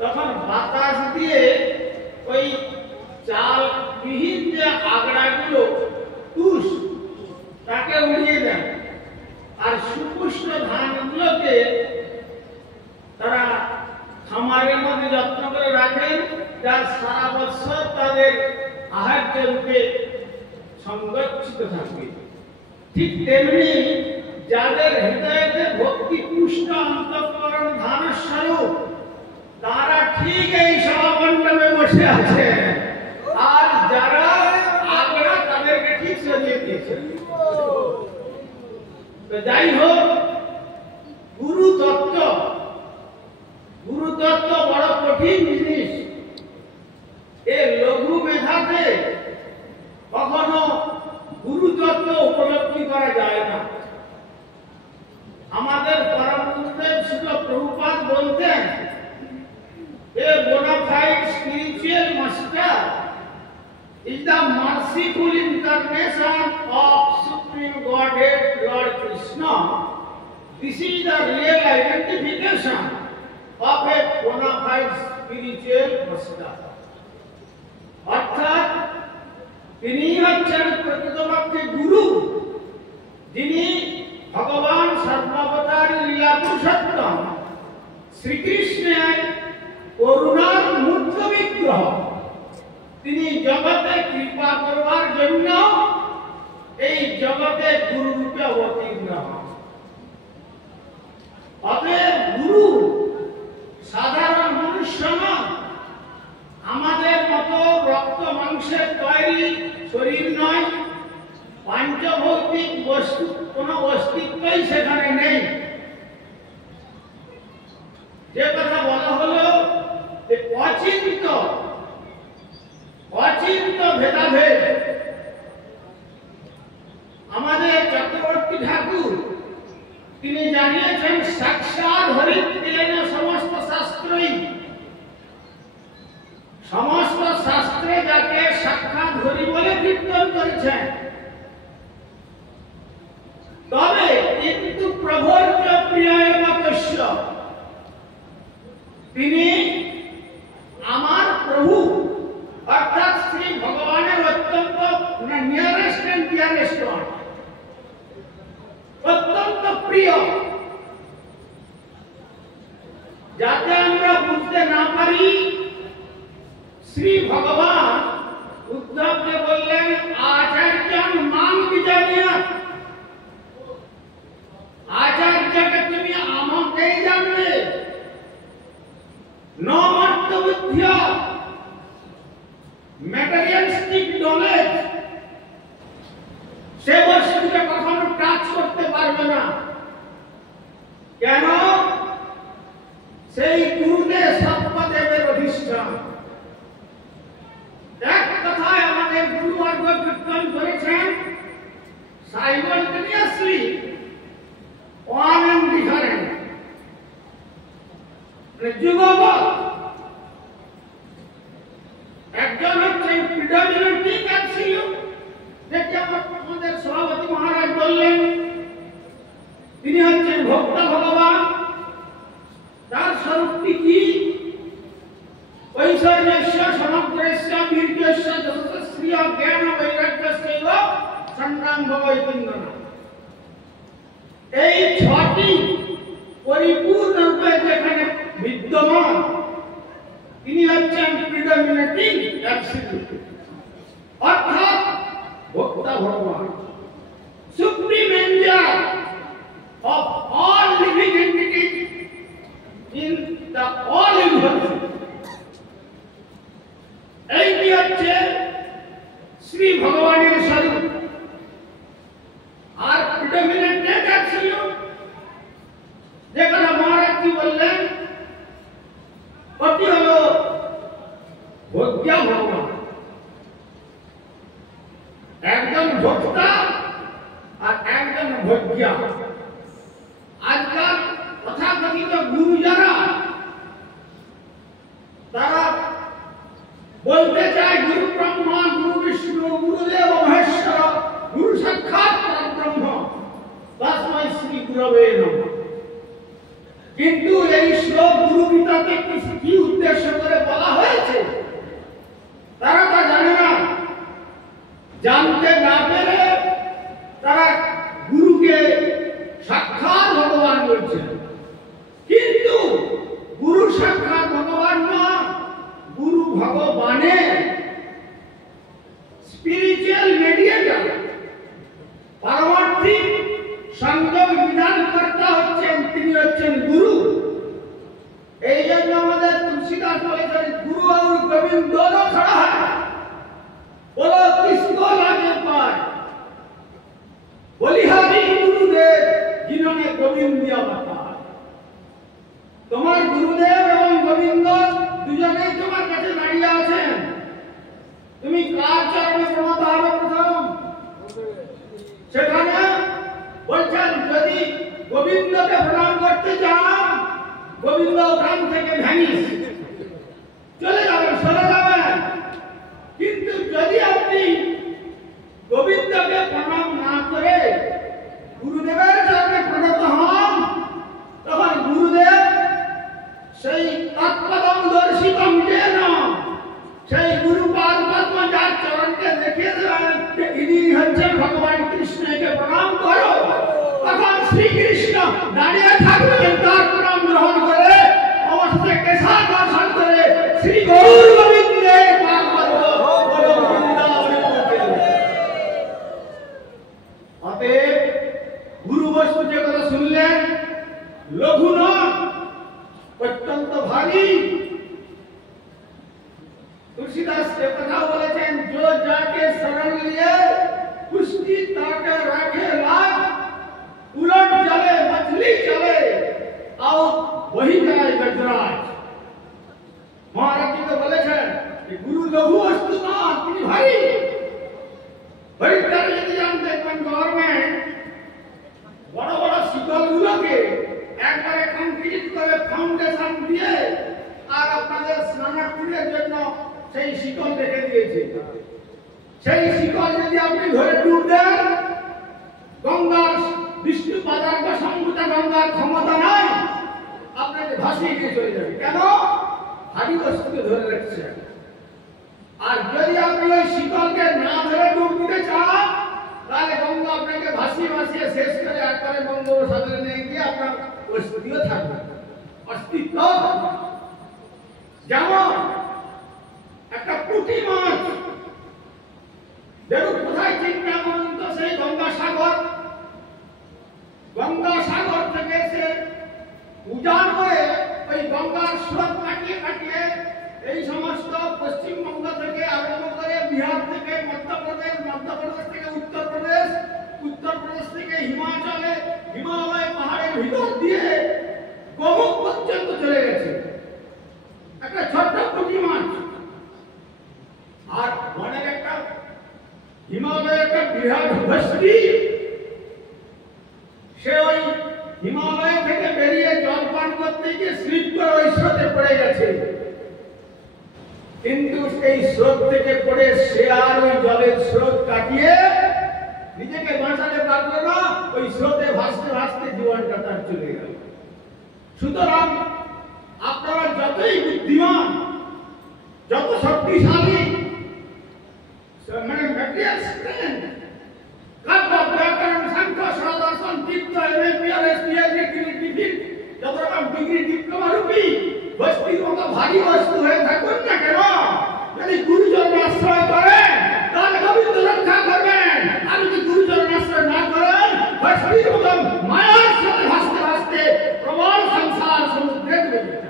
তখন বাতাস দিয়ে ওই চাল বিহীন যে আগড়াগুলো তুষ তাকে উড়িয়ে দেন, আর সুপুষ্ট ধানগুলোকে তারা খামারের মধ্যে যত্ন করে রাখেন, যা সারা বছর তাদের আহার্য রূপে সংরক্ষিত থাকবে। ঠিক তেমনি যাদের হৃদয়তে ভক্তি পুষ্ট অন্তঃকরণ ধান স্বরূপ, তারা ঠিক এই সভামণ্ডপে বসে আছে, আর যারা আগড়া তাদেরকে ঠিক সরিয়ে দিয়েছে। তো যাই হোক, গুরুতত্ত্ব বড় কঠিন জিনিস। এ লঘু মেধাতে কখনো গুরুতত্ত্ব উপলব্ধি করা যায় না। আমাদের পরম গুরুদেব শ্রীল প্রভুপাদ বলতেন, a bonafide spiritual master is the merciful incarnation of Supreme Godhead Lord Krishna. This is the real identification of a bona fide spiritual master. অর্থাৎ তিনি হচ্ছেন প্রকৃতপক্ষে গুরু, যিনি ভগবান সর্বাবতার লীলা পুরুষোত্তম শ্রীকৃষ্ণের করুণার মূর্ত বিগ্রহ। তিনি জগতে কৃপা করবার জন্য এই জগতে গুরু রূপে অবতীর্ণ হন। অতএব গুরু সাধারণ মনুষ্য নয়, আমাদের মতো রক্ত মাংসের তৈরি শরীর নয়, পাঞ্চভৌতিক বস্তু কোন অস্তিত্বই সেখানে নেই। যে কথা বলা হলো যে অচিন্ত ভেদাভেদ, আমাদের চক্রবর্তী ঠাকুর তিনি জানিয়েছেন সাক্ষাৎ হরিত্বেন সমস্ত শাস্ত্রই, সমস্ত শাস্ত্রে যাকে সাক্ষাৎ হরি বলে কীর্তন করেছেন। তবে কিন্তু প্রভর্য প্রিয় কস্য, তিনি আমার প্রভু অর্থাৎ শ্রী ভগবানের অত্যন্ত নিয়ারেস্ট এন্ড ডিয়ারেস্ট, অত্যন্ত প্রিয়। যাতে আমরা বুঝতে না পারি, শ্রী ভগবান উদ্ধবকে বললেন, আচার্যং মাং বিজানীয়, আচার্যকে তুমি আমাকেই জানবে। নমর্ত বুদ্ধি, ম্যাটেরিয়ালিস্টিক নলেজ, সে বস্তুকে কখনো টাচ করতে পারবে না। কেন? সেই গুরুদেব সর্বদেবের অধিষ্ঠান। এক কথায় আমাদের গুরুবর্গ কীর্তন করেছেন, সাইমultaneously one and different, যুগপৎ। একজন হচ্ছেন প্রিডমিনেন্টিং অ্যাবসলিউট, যেটি আমাদের সভাপতি মহারাজ বললেন, তিনি হচ্ছেন ভোক্তা ভগবান। তার স্বরূপটি কি? ঐশ্বর্যস্য সমগ্রস্য বীর্যস্য যশস্বী জ্ঞান বৈরাগ্যস্যৈব সন্ন্যাং ভবৈকুণ্ডনা। এই ছটি পরিপূর্ণ রূপে যেখানে বিদ্যমান, তিনি হচ্ছেন প্রিডমিনেটিং অ্যাবসলিউট, অর্থাৎ ভোক্তা ভগবান, supreme angel of all living entities in the all universe. এইটি হচ্ছে শ্রী ভগবানের স্বরূপ। আর প্রিডমিনেন্ট অ্যাবসলিউট, যেখানে মহারাজ কি বললেন, ওটি হলো ভোগ্য ভগবান। একজন ভোক্তা আর একজন ভোগ্য। আজকাল তথাকথিত গুরু যারা, তারা বলতে চায় গুরু ব্রহ্মা, গুরু বিষ্ণু, গুরুদেব মহেশ্বর, গুরু সাক্ষাৎ পরব্রহ্ম, তস্मै শ্রী গুরবে নমঃ। কিন্তু এই এই শ্লোক গুরু গীতাতে কি উদ্দেশ্য করে বলা হয়েছে তারা তা জানে না। জানতে না পেরে তারা গুরুকে সাক্ষাৎ ভগবান বলছেন, কিন্তু গুরু সাক্ষাৎ ভগবান না, গুরু ভগবানের স্পিরিচুয়াল মিডিয়েটর, পারমার্থিক সংযোগ বিধানকর্তা হচ্ছেন, তিনি হচ্ছেন গুরু। এই জন্য আমাদের তুলসীদাস বলেছেন गुरु और गोविंद दोनों खड़ा है, बोलो किसको लागे पाए, बलिहारी गुरुदेव जिन्होंने गोविंद दिया बताया। তোমার গুরুদেব এবং গোবিন্দ দুজনেই তোমার কাছে দাঁড়িয়ে আছেন, তুমি কার চরণে প্রণত হবে প্রথম? সেখানে বলছেন যদি গোবিন্দকে প্রণাম করতে যান, গোবিন্দ ওখান থেকে ভ্যানিশ চলে যাবেন, সরে যাবেন। কিন্তু যদি আপনি গোবিন্দকে প্রণাম না করে গুরুদেবের চরণে প্রণত হন, তখন গুরুদেব সেই তৎপদম দর্শিতম যেন, সেই গুরুপাদ পদ্ম যার চরণকে দেখিয়ে দেবেন যে ইনি হচ্ছেন ভগবান কৃষ্ণকে প্রণাম করো, তখন শ্রীকৃষ্ণ দাঁড়িয়ে থাকবেন, তার প্রণাম গ্রহণ করে অবস্থাকে দর্শন করে শ্রী গৌর গোবিন্দে অতএব গুরু বস্তু যে কথা শুনলেন লঘু নয়, অত্যন্ত ভারী। तुलसीदास के कथा बोलेছেন जो जाके शरण लिए उसकी ताके रखे लाज, उलट चले मछली चले और वही जाए गजराज। महाराज जी तो बोलेছেন कि गुरु लघु वस्तु ना, তিনি ভারী। হরিদ্বার যদি জানতে কোন গভর্নমেন্ট বড় বড় শিকলগুলোকে একবারে কংক্রিট করে ফাউন্ডেশন দিয়ে আর আপনাদের স্নানার্থীদের জন্য সেই শিকল রেখে দিয়েছে, সেই শিকল যদি আপনি ধরে ডুব দেন, গঙ্গার বিষ্ণু পদার্থ সম্ভূত গঙ্গার ক্ষমতা নাই, আপনাকে ভাসিয়ে দিয়ে চলে যাবে। কেন? ভারী বস্তুকে ধরে রাখছে। আর যদি আপনি ওই শিকলকে না ধরে ডুব দিতে চান, তাহলে গঙ্গা আপনাকে ভাসিয়ে ভাসিয়ে শেষ করে একবারে বঙ্গোপসাগরে নিয়ে গিয়ে আপনার অস্তিত্ব থাকবে, অস্তিত্ব থাকবে। যেমন একটা পুঁটি মাছ দেখুন কোথায় চিন্তা করুন তো, সেই গঙ্গাসাগর, গঙ্গাসাগর থেকে সে উজান হয়ে ওই গঙ্গার স্রোত কাটিয়ে কাটিয়ে এই সমস্ত পশ্চিমবঙ্গ থেকে আরম্ভ করে বিহার থেকে মধ্যপ্রদেশ, মধ্যপ্রদেশ থেকে উত্তরপ্রদেশ, উত্তরপ্রদেশ থেকে হিমাচলে, হিমালয় পাহাড়ের ভিতর দিয়ে গোমুখ পর্যন্ত চলে গেছে একটা ছোট্ট পুঁটি মাছ। আর অনেক একটা হিমালয়ের একটা বিরাট বস্তি, সে ওই হিমালয় থেকে বেরিয়ে জল পান করতে গিয়ে স্লিপ করে ওই স্রোতে পড়ে গেছে, কিন্তু এই স্রোত থেকে পড়ে সে আর ওই জলের স্রোত কাটিয়ে নিজেকে বাঁচাতে পারলো না, ওই স্রোতে ভাসতে ভাসতে জীবনটা তার চলে গেল। সুতরাং আপনারা যতই বুদ্ধিমান, যত শক্তিশালী, মানে ম্যাটেরিয়াল স্ট্রেংথ, কাব্য, ব্যাকরণ, সাংখ্য, সদর্শন, তীর্থ, এমএপিআরএস, পিএইচডি, ডিগ্রি, যত রকম ডিগ্রি ডিপ্লোমা রূপী বস্তির মতো ভারী বস্তু হয়ে থাকুন না কেন, যদি গুরুজন আশ্রয় করেন তাহলে গোবিন্দ রক্ষা করবেন। আর যদি গুরুজন আশ্রয় না করেন, বস্তির মতো মায়ার সাথে ভাসতে ভাসতে প্রবল সংসার সমুদ্রে ডুবে যাবে।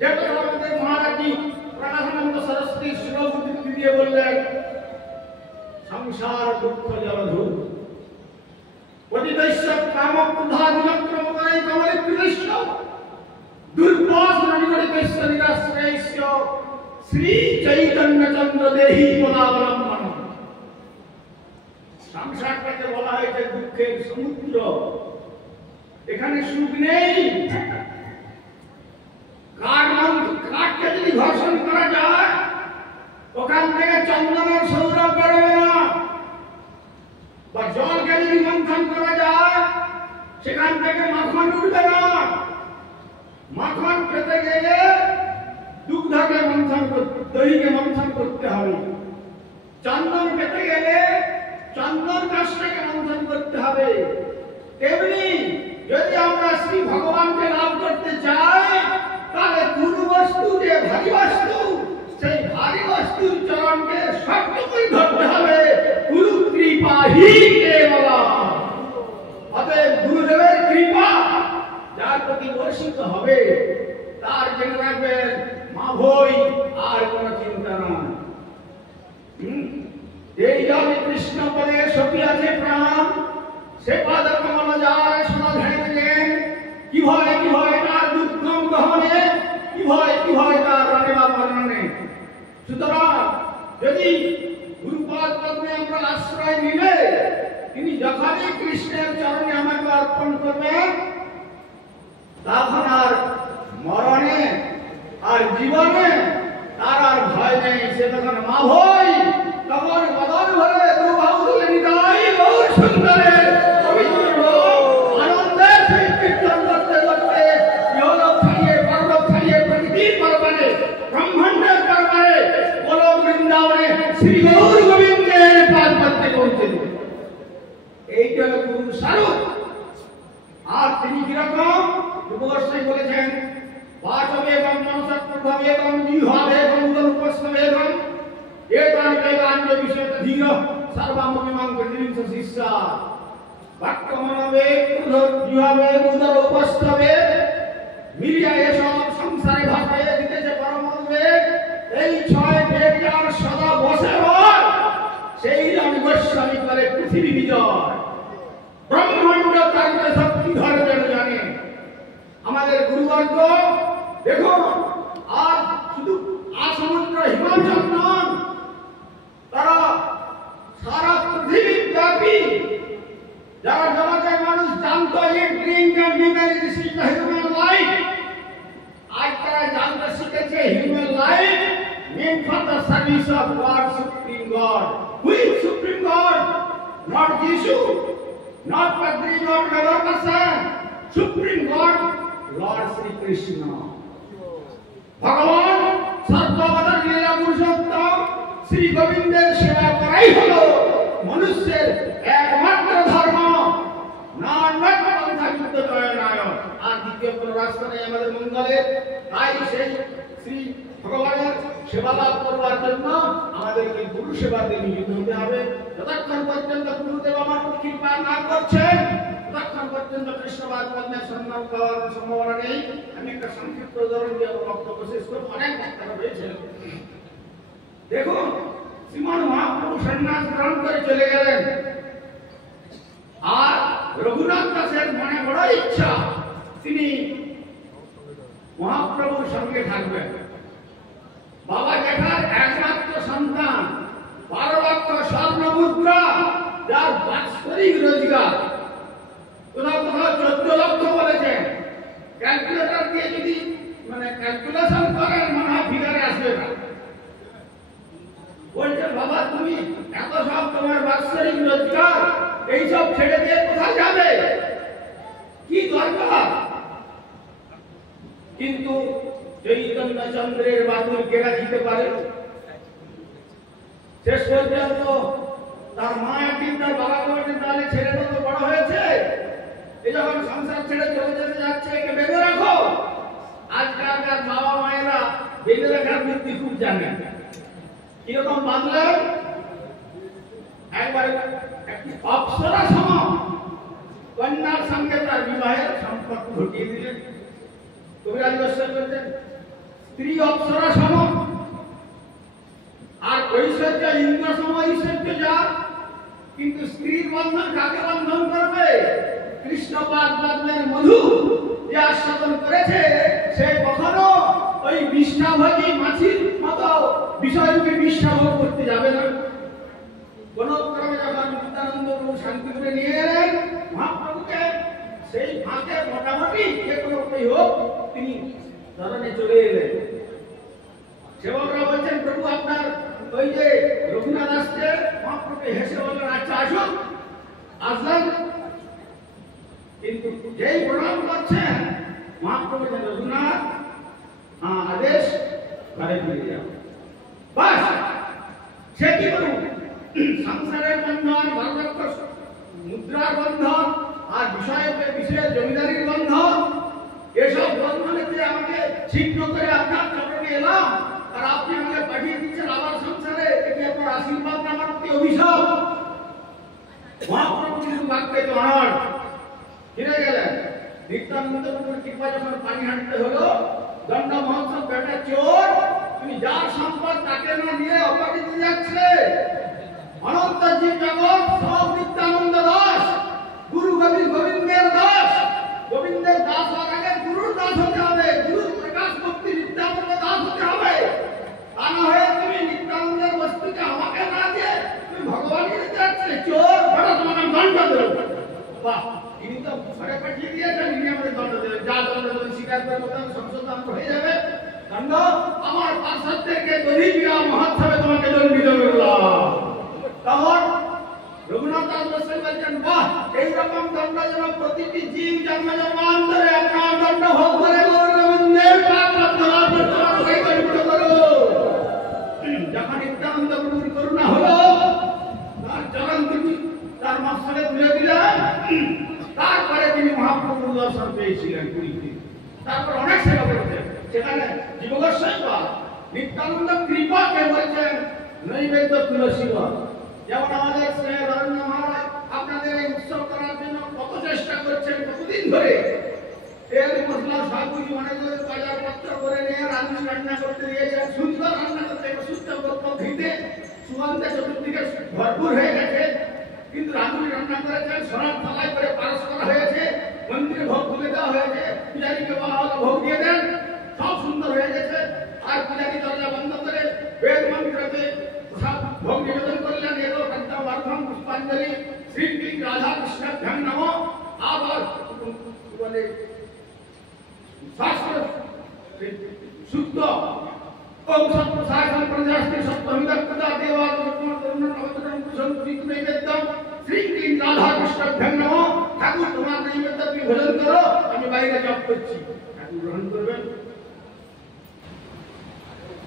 যেটা আমাদের মহারাজি প্রকাশানন্দ সরস্বতী শ্লোক দিয়ে বললেন, সংসার দুঃখ জলধূ পতিতস্য কাম ক্রোধাদিলক্রমকারী কমলিকৃতস্য দুর্বাসন নিগড়িতস্য নিরাশ্রয়স্য শ্রী চৈতন্য চন্দ্র দেহি পদাবলম্বনম। সংসারটাকে বলা হয়েছে দুঃখের সমুদ্র, এখানে সুখ নেই। কাঠকে যদি ঘর্ষণ করা যায়, ওখান থেকে চন্দনের সৌরভ বেরোবে না, বা জলকে যদি মন্থন করা যায় সেখান থেকে মাখন উঠবে না। যার প্রতি বর্ষিত হবে তার জেনে রাখবেন মা ভই আর কোনো চিন্তা নয়। এই জল কৃষ্ণ পদে সখী আছে প্রাণ, সে পাদ কমল যায় সদা ধ্যানে দেন। কি ভয় তার দুর্গম গহনে, কি ভয় তার রণে বা বর্ণনে। সুতরাং যদি গুরুপাদ পদ্মে আমরা আশ্রয় নিলে তিনি যখনই কৃষ্ণের চরণে আমাকে অর্পণ করবেন তখন আর মরণে আর জীবনে তার আর ভয় নেই। সে তখন মা ভই, তখন বদন ভরে দুবাহু তুলে নিতাই গৌর সুন্দরে পবিত্র আনন্দে সেই কীর্তন করতে করতে ইহলোক ছাড়িয়ে পরলোক ছাড়িয়ে প্রকৃতির পরপারে ব্রহ্মাণ্ডের পরপারে গোলক বৃন্দাবনে শ্রী গৌর গোবিন্দের পাদ পদ্মে পৌঁছে দেবে। এইটা হলো গুরুর স্বরূপ। আর তিনি কিরকম উপবর্ষে বলেছেন বাচবেগম মনসৎপ্রভবেগম জিহ্বাবেগম উদরুপস্থবেগম এতান বেদান্ত বিশেষ ধীর সর্বামমিমাং প্রতিবিংশ শিষ্যা বাক্যমনবেগ ক্রোধ জিহ্বাবেগ উদরুপস্থবেগ মিলিয়া এসব সংসারে ভাসাইয়ে দিতেছে পরমবেগ। এই ছয় বেগ যার সদা বসে হয় সেই আমি গোস্বামী করে পৃথিবী বিজয় ব্রহ্মাণ্ড কার্য শক্তি ধরে যেন জানে। আমাদের গুরুবর্গ দেখুন আজ শুধু আসমুদ্র হিমাচল নন, তারা সারা পৃথিবী ব্যাপী যারা জগতের মানুষ জানতো eat drink and live this is the human life, আজ তারা জানতে শিখেছে human life meant for the service of God, Supreme God. Who is Supreme God? Not Jesus, not Padri, not another person. Supreme God, Lord Sri Krishna. ভগবান সর্ববতার লীলা পুরুষোত্তম শ্রী গোবিন্দের সেবা করাই হলো মনুষ্যের একমাত্র ধর্ম। পন্থাযুক্ত জয়নায়ক আর দ্বিতীয় কোন রাস্তা নেই আমাদের মঙ্গলের। তাই সেই শ্রী ভগবানের সেবা লাভ করবার জন্য আমাদেরকে গুরু সেবাতে নিয়োজিত হতে হবে। যতক্ষণ পর্যন্ত গুরুদেব আমার কৃপা না করছেন ততক্ষণ পর্যন্ত কৃষ্ণবাদ পদ্মের সম্মান পাওয়ার সম্ভাবনা নেই। আমি একটা সংক্ষিপ্ত উদাহরণ দিয়ে আমার বক্তব্য শেষ করব। অনেক বক্তব্য রয়েছে। দেখুন শ্রীমান মহাপ্রভু সন্ন্যাস গ্রহণ করে চলে গেলেন, আর রঘুনাথ দাসের মনে বড় ইচ্ছা তিনি মহাপ্রভুর সঙ্গে থাকবেন। বাবা জ্যাঠার একমাত্র সন্তান, 12 লক্ষ স্বর্ণ মুদ্রা, যার বাৎসরিক রোজগার কোথাও 14 লক্ষ বলেছেন। ক্যালকুলেটর দিয়ে যদি ক্যালকুলেশন করেন মনে হয় ফিগারে আসবে না। বলছেন বাবা তুমি এত সব তোমার বাৎসরিক রোজগার এইসব ছেড়ে দিয়ে কোথায় যাবে, কি দরকার? কিন্তু চৈতন্য চন্দ্রের বাতুল কেনা দিতে পারে। শেষ পর্যন্ত তার মা একদিন তার বাবা বলেন তাহলে ছেলেটা তো বড় হয়েছে, এ যখন সংসার ছেড়ে চলে যেতে যাচ্ছে একে বেঁধে রাখো। আজকালকার বাবা মায়েরা বেঁধে রাখার বুদ্ধি খুব জানেন। কিরকম বাঁধলেন, একবার একটি অপ্সরা সম কন্যার সঙ্গে তার বিবাহের সম্পর্ক ঘটিয়ে দিলেন। কবিরাজ গোস্বামী বলছেন স্ত্রী অপ্সরা সম, আর ঐশ্বর্য ইন্দ্র সম ঐশ্বর্য যা। কিন্তু স্ত্রীর বন্ধন কাকে বন্ধন করবে? কৃষ্ণপাদ পদ্মের মধু যে আস্বাদন করেছে সে কখনো ওই বিষ্ঠাভোগী মাছির মতো বিষয়কে বিষ্ঠাভোগ করতে যাবে না। কোন ক্রমে যখন নিত্যানন্দ প্রভু শান্তিপুরে নিয়ে এলেন মহাপ্রভুকে, সেই ফাঁকে মোটামুটি যে কোনো হোক তিনি ধরনে চলে এলেন। সেবকরা বলছেন প্রভু আপনার ওই যে রঘুনাথ আসছে। মহাপ্রভু হেসে বললেন আচ্ছা আসুন। আসলেন, কিন্তু যেই প্রণাম করছেন মহাপ্রভু রঘুনাথ আদেশ ঘরে ফিরে যাও। বাস সে কি করুন, সংসারের বন্ধন, 12 লক্ষ মুদ্রার বন্ধন, আর বিষয়ের জমিদারির বন্ধন, এসব বন্ধনেতে আমাকে ছিন্ন করে আপনার চরণে এলাম, আর আপনি আমাকে পাঠিয়ে দিচ্ছেন আবার সংসারে। এটি আপনার আশীর্বাদ না আমার প্রতি অভিশাপ? মহাপ্রভু কিন্তু বাক্যে অনড় ফিরে গেলেন। নিত্যানন্দ প্রভুর কৃপা যখন পানি হাঁটতে হলো, দণ্ড মহোৎসব বেটা চোর, তুমি যার সম্পদ তাকে না দিয়ে অপরে দিয়ে যাচ্ছে। অনন্ত জীব জগৎ সব নিত্যানন্দ দাস, গুরু গোবিন্দের দাস। গোবিন্দের দাস হওয়ার আগে গুরুর দাস হতে হবে, গুরুর প্রকাশ ভক্তি নিত্যানন্দ দাস হতে হবে। তা না হয়ে তুমি নিত্যানন্দের বস্তুকে আমাকে না দিয়ে তুমি ভগবানকে দিতে যাচ্ছে। চোর বেটা, তোমাকে দণ্ড দেব। বাহ, ইনি তো ঘরে পাঠিয়ে দিয়েছেন, ইনি আমাদের দণ্ড দেবেন। যা দণ্ড দেবেন স্বীকার করে বলতেন, সংশোধন হয়ে যাবে। দণ্ড আমার পার্শ্বদেরকে দধিয়া মহোৎসবে তোমাকে দণ্ডিত করলাম। তখন রঘুনাথ দাস গোস্বামী বলছেন, বাহ, এইরকম দণ্ড যেন প্রতিটি জীব জন্ম জন্মান্তরে আপনার দণ্ড ভোগ করে গৌরবেন্দ্রের পাপ পরিত্যাগ করো। যখন নিত্যানন্দ প্রভুর করুণা হলো, তার চরণ দুটি তার মস্তকে তুলে দিলেন। তারপরে তিনি মহাপ্রভুর দর্শন পেয়েছিলেন পুরীতে। তারপর অনেক সেবা করেছেন। সেখানে জীব গোস্বামী নিত্যানন্দ কৃপাকে বলছেন নৈবেদ্য তুলসী। যেমন আমাদের স্নেহ ধর্মীয় মহারাজ আপনাদের এই উৎসব করার জন্য কত চেষ্টা করছেন, কতদিন ধরে তেল মশলা সব কিছু অনেক বাজার পত্র করে নিয়ে রান্না করতে দিয়েছেন। সুন্দর রান্না করতে, শুদ্ধ পদ্ধতিতে সুগন্ধে চতুর্দিকে ভরপুর হয়ে গেছে। কিন্তু রাঁধুনি রান্না করেছেন, সোনার থালায় করে পারস করা হয়েছে, মন্দিরে ভোগ তুলে দেওয়া হয়েছে, পূজারীকে বলা হলো ভোগ দিয়ে দেন, সব সুন্দর হয়ে গেছে। আর পূজারী দরজা বন্ধ করে বেদ মন্ত্রকে সব ভোগ নিবেদন করলেন। এলো কর্তব্যর্থম পুষ্পাঞ্জলি শ্রী রাধা কৃষ্ণাভ্যাং নমঃ। আবার বলে শাস্ত্র শুদ্ধ ওম সৎপ্রসাদং প্রজাস্তি সপ্তমিদক্তদা দেবাদুত্তম তরুণ নবতরং কুশল প্রীত নৈবেদ্যম শ্রী রাধা কৃষ্ণাভ্যাং নমঃ। ঠাকুর তোমার নৈবেদ্য তুমি ভোজন করো, আমি বাইরে জপ করছি, ঠাকুর গ্রহণ করবেন।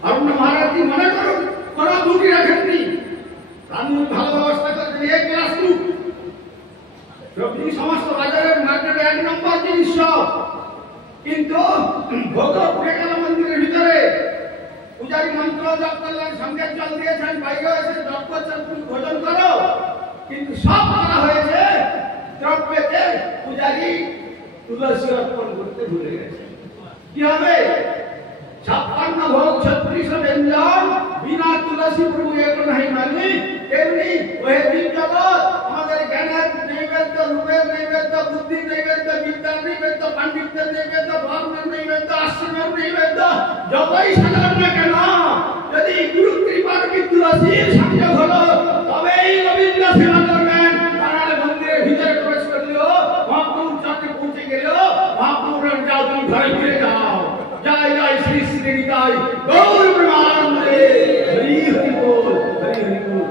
আপনার মহারাজ মনে করুন কোন দুটি রাখেননি, রান্নার ভালো ব্যবস্থা করেছেন। এক ক্লাস টু সবজি সমস্ত বাজারের মার্কেটে 1 নম্বর জিনিস সব, কিন্তু ভোগ উঠে গেল মন্দিরের ভিতরে। পূজারী মন্ত্র জপ করলেন, সঙ্গে জল দিয়েছেন, বাইরে এসে জপ করছেন, তুমি ভোজন করো। কিন্তু সব করা হয়েছে দ্রব্যকে পূজারী তুলসী অর্পণ করতে ভুলে গেছে। কি হবে? 56 ভোগ 36 ব্যঞ্জন বিনা তুলসী প্রভু এক নাই মানি। তেমনি ওই জীব জগৎ আমাদের জ্ঞানের নৈবেদ্য, রূপের নৈবেদ্য, বুদ্ধির নৈবেদ্য, বিদ্যার নৈবেদ্য, পাণ্ডিত্যের নৈবেদ্য, ধর্মের নৈবেদ্য, আশ্রমের নৈবেদ্য যতই সাজান না কেন, যদি গুরু কৃপার কি তুলসীর সংযোগ হলো তবেই রবীন্দ্র সেবা করবেন। তাহলে মন্দিরের ভিতরে প্রবেশ করলেও মহাপ্রভুর চরণে পৌঁছে গেলেও মহাপ্রভুর যাও, তুমি ঘরে ফিরে যাও। জয় জয় শ্রী শ্রী নিতাই গৌর প্রেমানন্দে। হরি হরি বল, হরি হরি বল।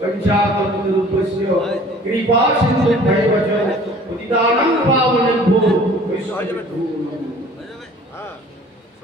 পঞ্চাকল্পতরুপস্য কৃপা সিন্ধু ভৈবচ পতিতানাং পাবনেভ্যো বৈষ্ণবেভ্যো।